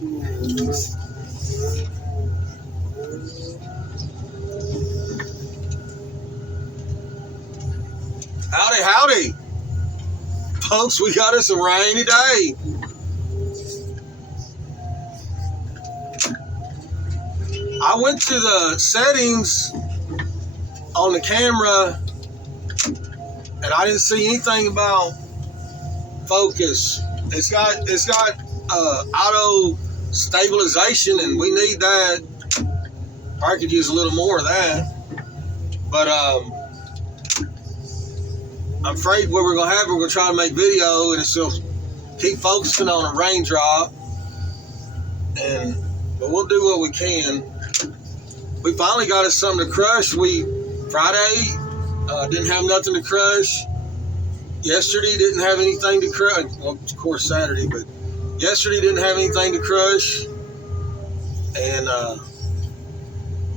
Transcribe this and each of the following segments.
Howdy, howdy. Folks, we got us a rainy day. I went to the settings on the camera and I didn't see anything about focus. It's got auto stabilization, and we need that. I could use a little more of that. But I'm afraid what we're gonna have, we're gonna try to make video and still keep focusing on a raindrop. But we'll do what we can. We finally got us something to crush. Friday didn't have nothing to crush. Yesterday didn't have anything to crush. Well, of course Saturday, but yesterday didn't have anything to crush. And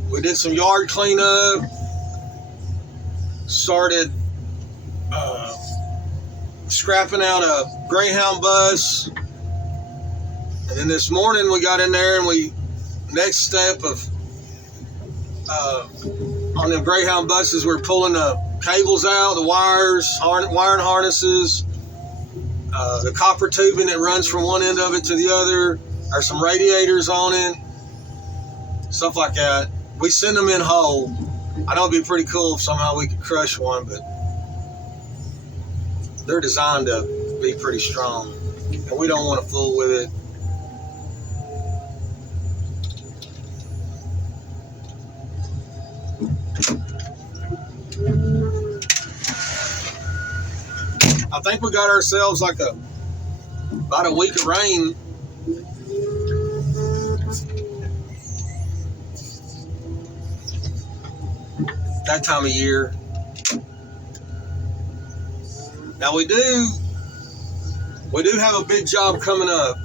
we did some yard cleanup. Started scrapping out a Greyhound bus. And then this morning we got in there and next step of on the Greyhound buses, we're pulling the cables out, the wires, wiring harnesses, the copper tubing that runs from one end of it to the other. There's some radiators on it, stuff like that. We send them in whole. I know it'd be pretty cool if somehow we could crush one, but they're designed to be pretty strong, and we don't want to fool with it. I think we got ourselves like about a week of rain. That time of year. Now we do have a big job coming up.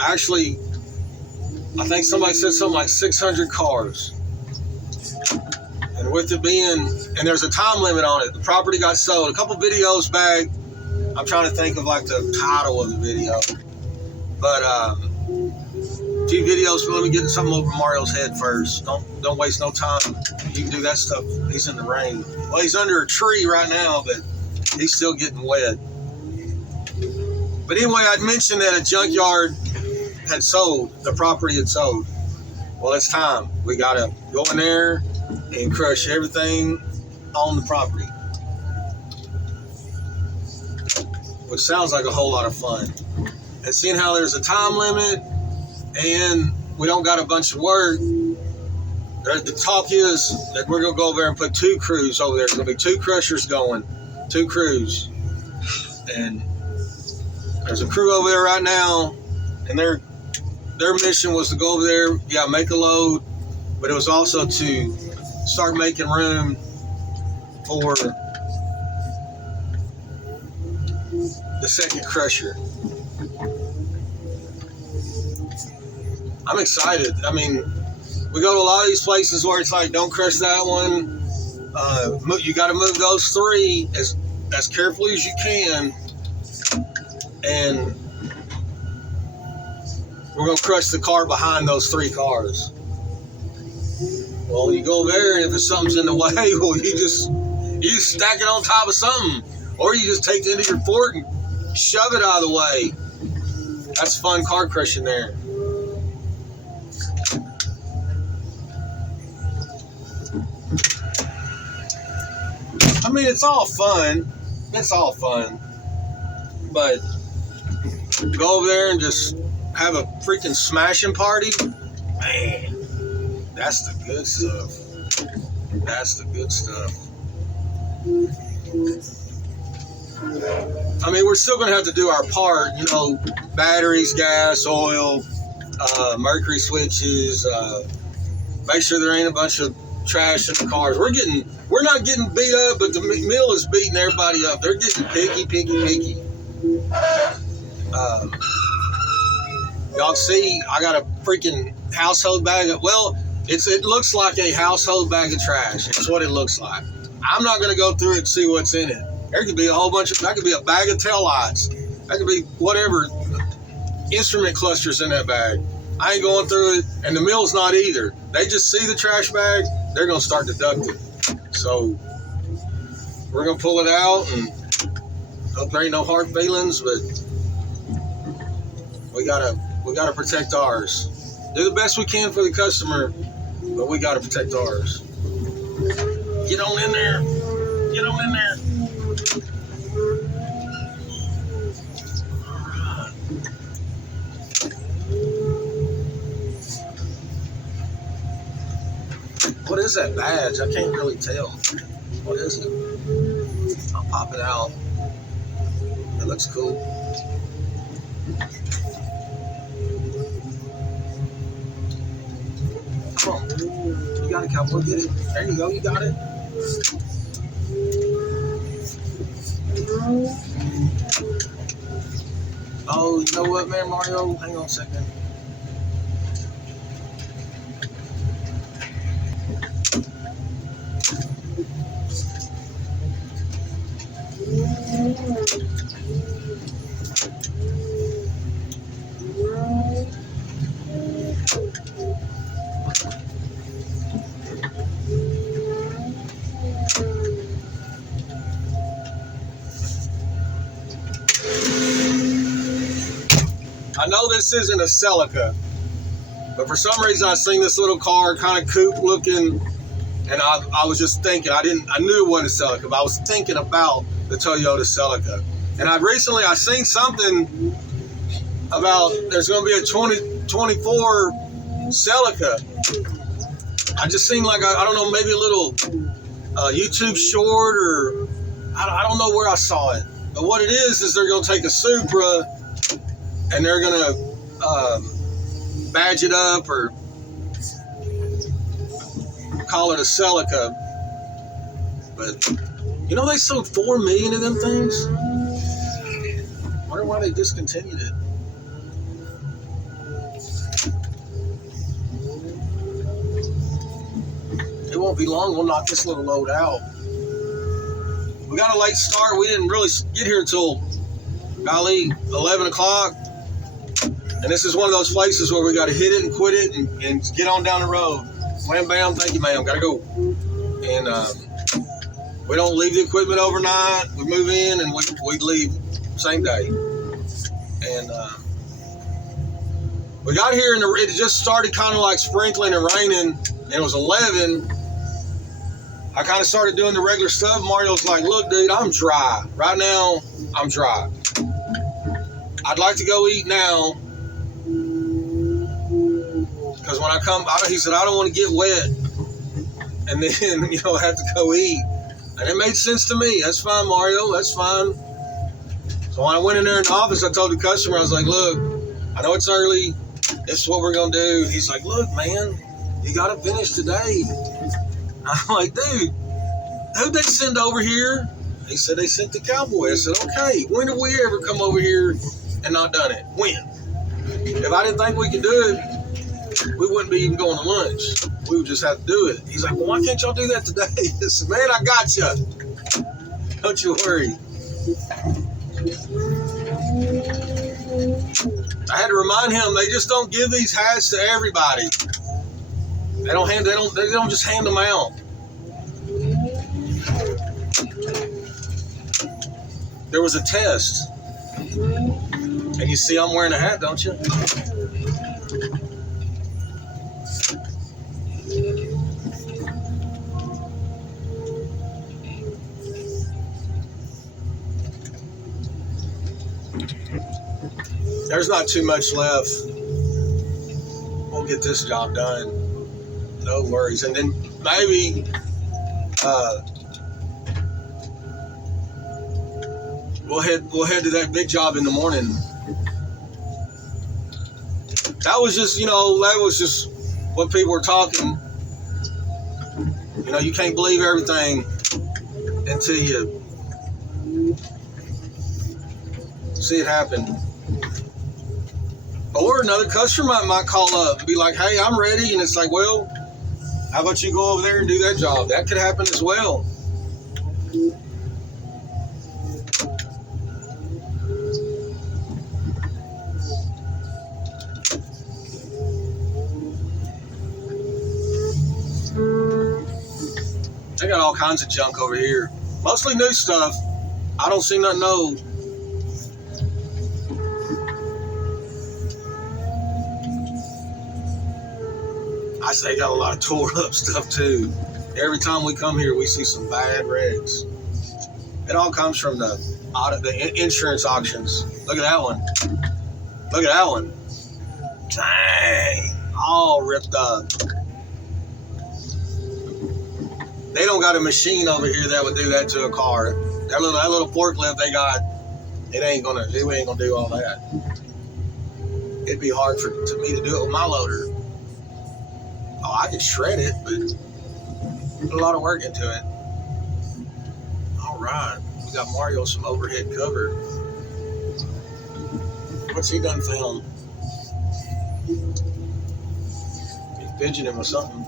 Actually, I think somebody said something like 600 cars. And with it being, and there's a time limit on it. The property got sold. A couple videos back, I'm trying to think of like the title of the video. But a few videos, but let me get something over Mario's head first. Don't waste no time. You can do that stuff. He's in the rain. Well, he's under a tree right now, but he's still getting wet. But anyway, I'd mentioned that a junkyard had sold. The property had sold. Well, it's time. We got to go in there and crush everything on the property. Which sounds like a whole lot of fun. And seeing how there's a time limit and we don't got a bunch of work, the talk is that we're going to go over there and put 2 crews over there. There's going to be 2 crushers going, 2 crews. And there's a crew over there right now, and their mission was to go over there, make a load, but it was also to start making room for the second crusher. I'm excited. I mean, we go to a lot of these places where it's like, don't crush that one. You got to move those 3 as carefully as you can. And we're going to crush the car behind those 3 cars. Well, you go there, and if something's in the way, well, you just stack it on top of something. Or you just take the end of your fork and shove it out of the way. That's fun car crushing there. I mean, it's all fun. It's all fun. But go over there and just have a freaking smashing party. Man, that's the good stuff. That's the good stuff. I mean, we're still going to have to do our part. Batteries, gas, oil, mercury switches. Make sure there ain't a bunch of trash in the cars. We're not getting beat up, but the mill is beating everybody up. They're getting picky. Y'all see, I got a freaking household bag of, it looks like a household bag of trash. It's what it looks like. I'm not going to go through it and see what's in it. There could be a whole bunch of, that could be a bag of taillights. That could be whatever. instrument clusters in that bag. I ain't going through it, and the mill's not either. They just see the trash bag, they're gonna start deducting. So we're gonna pull it out, and hope there ain't no hard feelings, but we gotta protect ours. Do the best we can for the customer, but we gotta protect ours. Get on in there. Get on in there. What is that badge? I can't really tell. What is it? I'll pop it out. It looks cool. Come on. You got it, cowboy. Get it. There you go. You got it. Oh, you know what, man, Mario? Hang on a second. I know this isn't a Celica, but for some reason I seen this little car, kind of coupe looking, and I was just thinking, I knew it wasn't a Celica, but I was thinking about the Toyota Celica. And I seen something about there's going to be a 2024 Celica. I just seen like, I don't know, maybe a little YouTube short, or I don't know where I saw it. But what it is they're going to take a Supra and they're going to badge it up or call it a Celica. But, you know, they sold 4 million of them things. I wonder why they discontinued it. It won't be long. We'll knock this little load out. We got a late start. We didn't really get here until, golly, 11 o'clock. And this is one of those places where we got to hit it and quit it and get on down the road. Wham, bam, thank you, ma'am. Got to go. And we don't leave the equipment overnight. We move in and we leave same day. And we got here and it just started kind of like sprinkling and raining. And it was 11. I kind of started doing the regular stuff. Mario's like, look, dude, I'm dry. Right now, I'm dry. I'd like to go eat now. Because when I come, he said, I don't want to get wet. And then, have to go eat. And it made sense to me. That's fine, Mario. That's fine. So when I went in there in the office, I told the customer, I was like, look, I know it's early. This is what we're going to do. He's like, look, man, you got to finish today. I'm like, dude, who'd they send over here? He said they sent the cowboy. I said, okay, when have we ever come over here and not done it? When? If I didn't think we could do it, we wouldn't be even going to lunch. We would just have to do it. He's like, well, why can't y'all do that today? I said, man, I got you. Don't you worry. I had to remind him, they just don't give these hats to everybody. They don't just hand them out. There was a test. And you see I'm wearing a hat, don't you? There's not too much left. We'll get this job done. No worries. And then maybe we'll head to that big job in the morning. That was just what people were talking. You can't believe everything until you see it happen. Or another customer might call up and be like, hey, I'm ready. And it's like, well, how about you go over there and do that job? That could happen as well. all kinds of junk over here. Mostly new stuff. I don't see nothing old. I say got a lot of tore up stuff too. Every time we come here, we see some bad wrecks. It all comes from the insurance auctions. Look at that one. Look at that one. Dang. All ripped up. They don't got a machine over here that would do that to a car. That little forklift they got, it ain't gonna do all that. It'd be hard for me to do it with my loader. Oh, I could shred it, but put a lot of work into it. All right, we got Mario some overhead cover. What's he done found? He's fidgeting with something.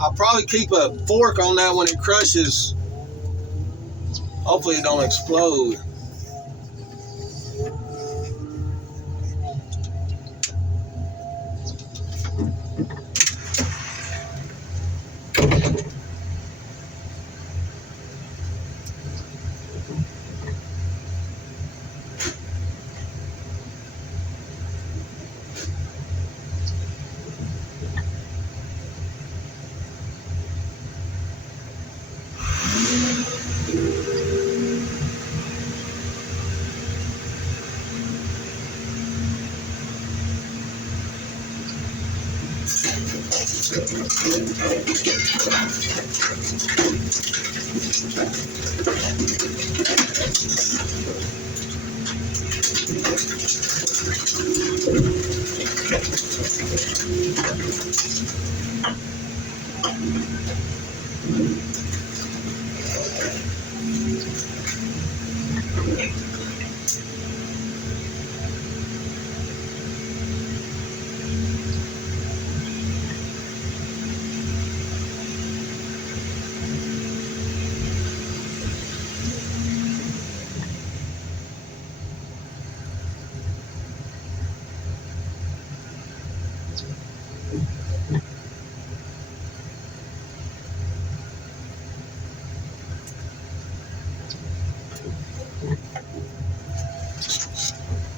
I'll probably keep a fork on that when it crushes. Hopefully it don't explode.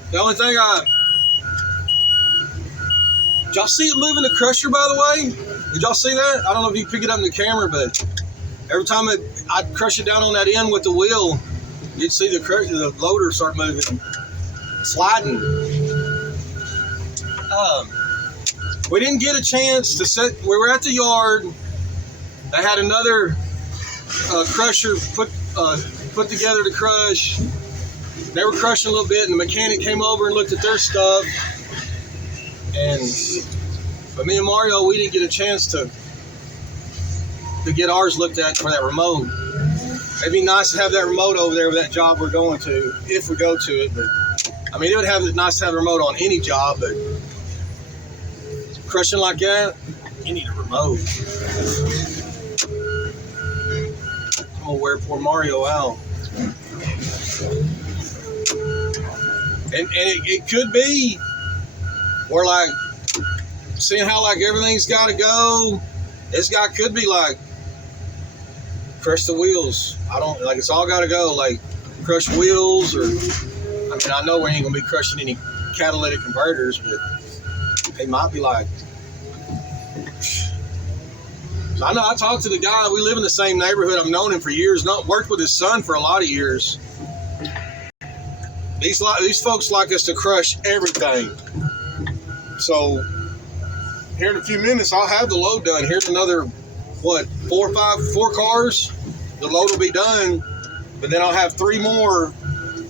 The only thing did y'all see it moving the crusher, by the way? Did y'all see that? I don't know if you pick it up in the camera, but every time I'd crush it down on that end with the wheel, you'd see the loader start moving, sliding. We didn't get a chance to set. We were at the yard. They had another crusher put together to crush. They were crushing a little bit, and the mechanic came over and looked at their stuff. But me and Mario, we didn't get a chance to get ours looked at for that remote. It'd be nice to have that remote over there with that job we're going to, if we go to it. But I mean, it would have nice to have a remote on any job, but crushing like that, you need a remote. I'm gonna wear poor Mario out. And it could be, or like, seeing how like everything's got to go, this guy could be like, crush the wheels. I don't, like, it's all got to go, like, crush wheels, or, I mean, I know we ain't going to be crushing any catalytic converters, but they might be like, so I know I talked to the guy, we live in the same neighborhood, I've known him for years, worked with his son for a lot of years. These folks like us to crush everything. So here in a few minutes, I'll have the load done. Here's another, what, 4 cars. The load will be done, but then I'll have 3 more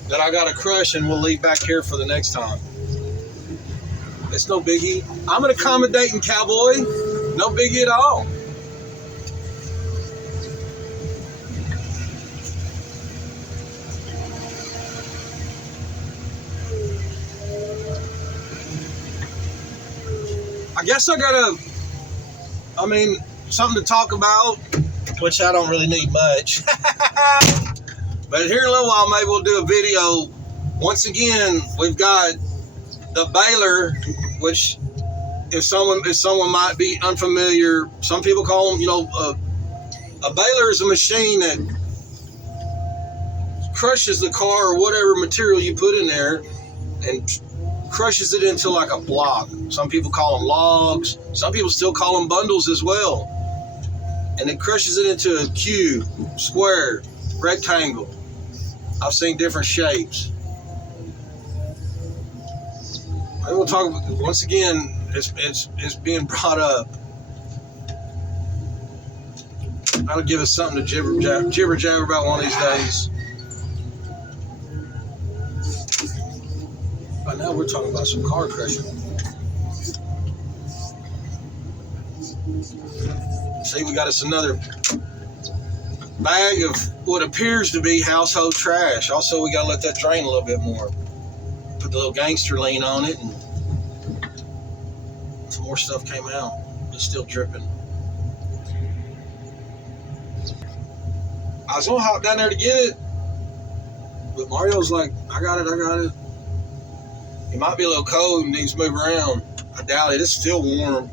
that I got to crush, and we'll leave back here for the next time. It's no biggie. I'm an accommodating cowboy. No biggie at all. I guess I got something to talk about, which I don't really need much. But here in a little while, maybe we'll do a video. Once again, we've got the baler, which if someone might be unfamiliar, some people call them, a baler is a machine that crushes the car or whatever material you put in there and crushes it into like a block. Some people call them logs. Some people still call them bundles as well. And it crushes it into a cube, square, rectangle. I've seen different shapes. Maybe we'll talk about, once again, it's being brought up. That'll give us something to jibber jabber about one of these days. But now we're talking about some car crushing. See, we got us another bag of what appears to be household trash. Also, we got to let that drain a little bit more. Put the little gangster lean on it, and some more stuff came out. It's still dripping. I was going to hop down there to get it, but Mario's like, I got it. It might be a little cold and needs to move around. I doubt it. It's still warm.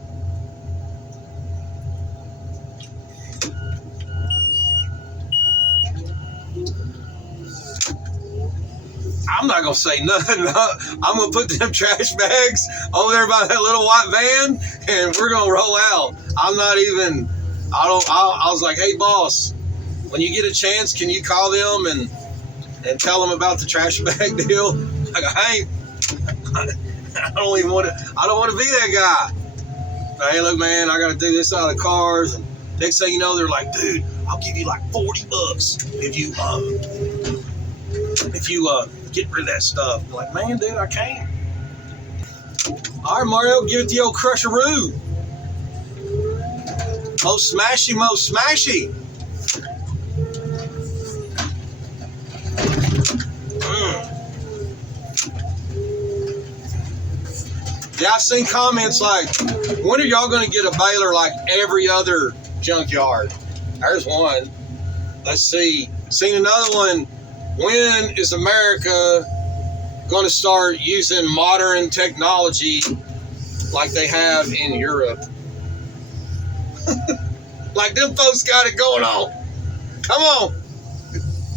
I'm not going to say nothing. I'm going to put them trash bags over there by that little white van, and we're going to roll out. I was like, hey, boss, when you get a chance, can you call them and tell them about the trash bag deal? Like, I don't want to be that guy. But, hey, look, man, I got to do this out of cars. And next thing you know, they're like, dude, I'll give you like $40 if you get rid of that stuff. I'm like, man, dude, I can't. All right, Mario, give it the old crusheroo. Most smashy. Yeah, I've seen comments like, when are y'all going to get a baler like every other junkyard? There's one. Let's see. Seen another one. When is America going to start using modern technology like they have in Europe? Like them folks got it going on. Come on.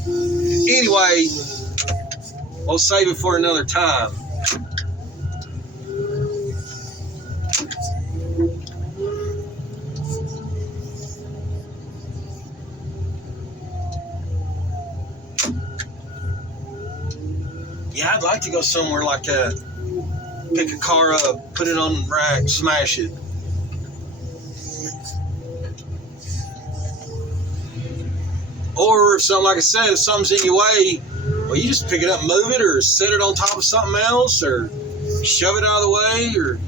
Anyway, we'll save it for another time. Yeah, I'd like to go somewhere like that. Pick a car up, put it on the rack, smash it. Or if something, like I said, if something's in your way, well, you just pick it up, move it, or set it on top of something else, or shove it out of the way, or...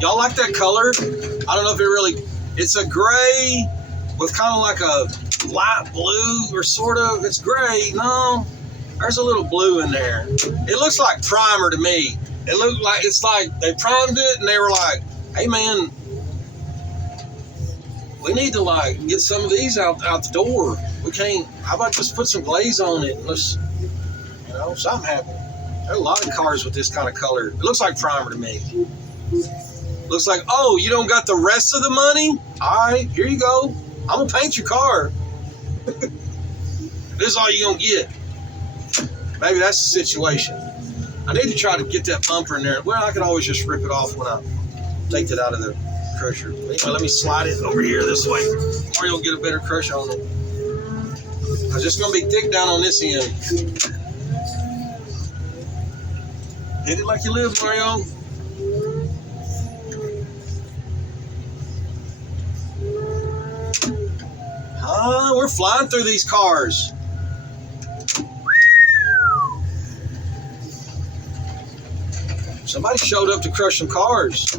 Y'all like that color? I don't know if it really... It's a gray with kind of like a light blue, or sort of. It's gray. No, there's a little blue in there. It looks like primer to me. It looked like, it's like they primed it and they were like, hey man, we need to like get some of these out the door. We can't, how about just put some glaze on it and let's, something happened. There are a lot of cars with this kind of color. It looks like primer to me. Looks like, oh, you don't got the rest of the money? All right, here you go. I'm going to paint your car. This is all you're going to get. Maybe that's the situation. I need to try to get that bumper in there. Well, I could always just rip it off when I take it out of the crusher. Anyway, let me slide it over here this way. Mario will get a better crusher on it. It's just going to be thick down on this end. Hit it like you live, Mario. We're flying through these cars. Somebody showed up to crush some cars.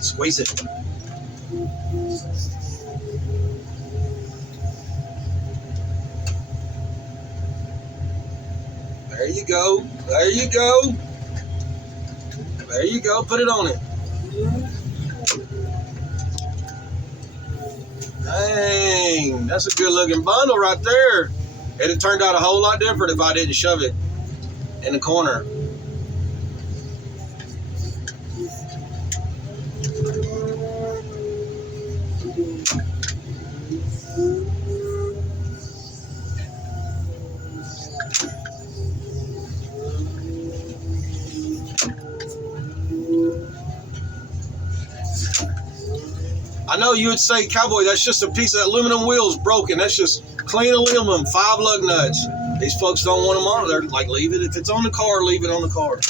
Squeeze it. There you go. There you go. There you go. Put it on it. Dang, that's a good looking bundle right there. It'd have turned out a whole lot different if I didn't shove it in the corner. I know you would say, Cowboy, that's just a piece of aluminum wheels broken. That's just clean aluminum, 5 lug nuts. These folks don't want them on. They're like, leave it. If it's on the car, leave it on the car.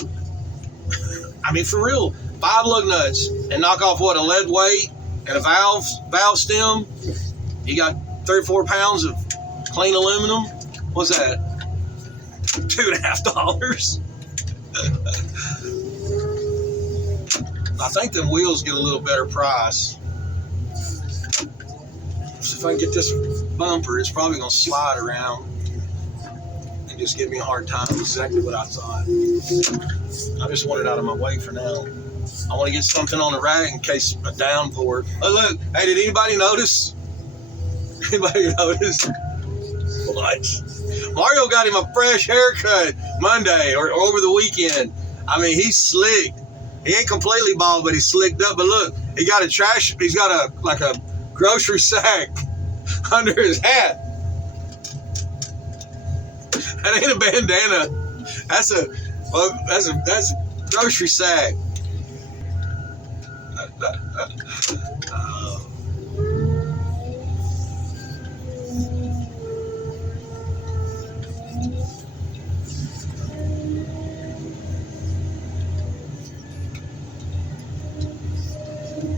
I mean, for real, 5 lug nuts and knock off, what, a lead weight and a valve stem? You got 3 or 4 pounds of clean aluminum. What's that? $2.50. I think them wheels get a little better price. So if I can get this bumper, it's probably going to slide around and just give me a hard time. Exactly what I thought. I just want it out of my way for now. I want to get something on the rack in case a downpour. Oh, look. Hey, did anybody notice? Anybody notice? What? Mario got him a fresh haircut Monday or over the weekend. I mean, he's slick. He ain't completely bald, but he's slicked up. But look, he's got a grocery sack under his hat. That ain't a bandana. That's a grocery sack.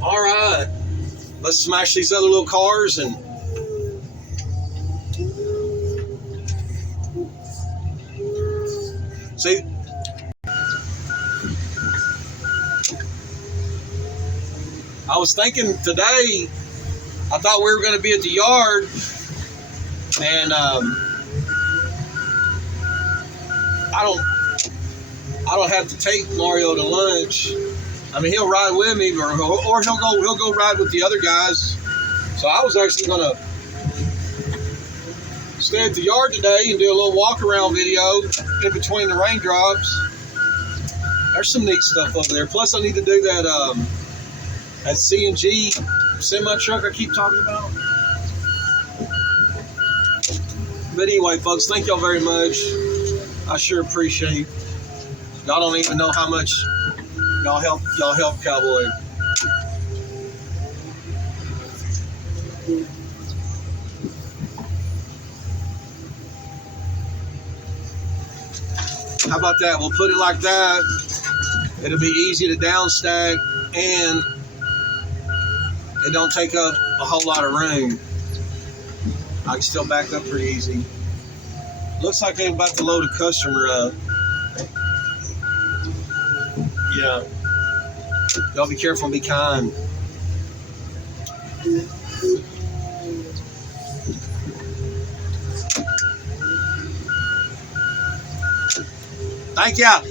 All right, let's smash these other little cars and see. I was thinking today, I thought we were going to be at the yard, and I don't have to take Mario to lunch. I mean, he'll ride with me, or he'll go ride with the other guys. So I was actually going to stay at the yard today and do a little walk around video in between the raindrops. There's some neat stuff over there. Plus, I need to do that CNG semi truck I keep talking about. But anyway, folks, thank y'all very much. I sure appreciate. Y'all don't even know how much y'all help Cowboy. How about that? We'll put it like that. It'll be easy to downstack, and it don't take up a whole lot of room. I can still back up pretty easy. Looks like they're about to load a customer up. Yeah. Y'all be careful and be kind. Thank ya.